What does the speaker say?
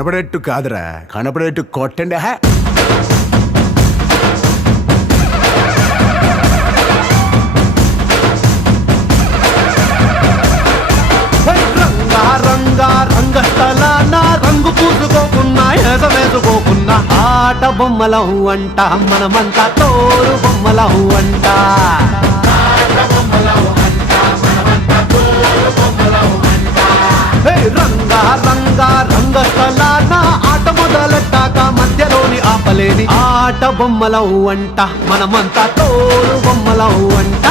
వినపడేట్టు కాదురా, కనపడేట్టు కొట్టండి. రంగస్థలాన రంగు పూసుకోకున్నా ఎగవేసుకోకున్నా ఆట బొమ్మలం అంట, మనమంతా తోరు బొమ్మలం అంట. రంగస్థలాన ఆట మొదలెట్టాక మధ్యలోని ఆపలేని ఆట బొమ్మలం అంట, మనమంతా తోరు బొమ్మలం అంట.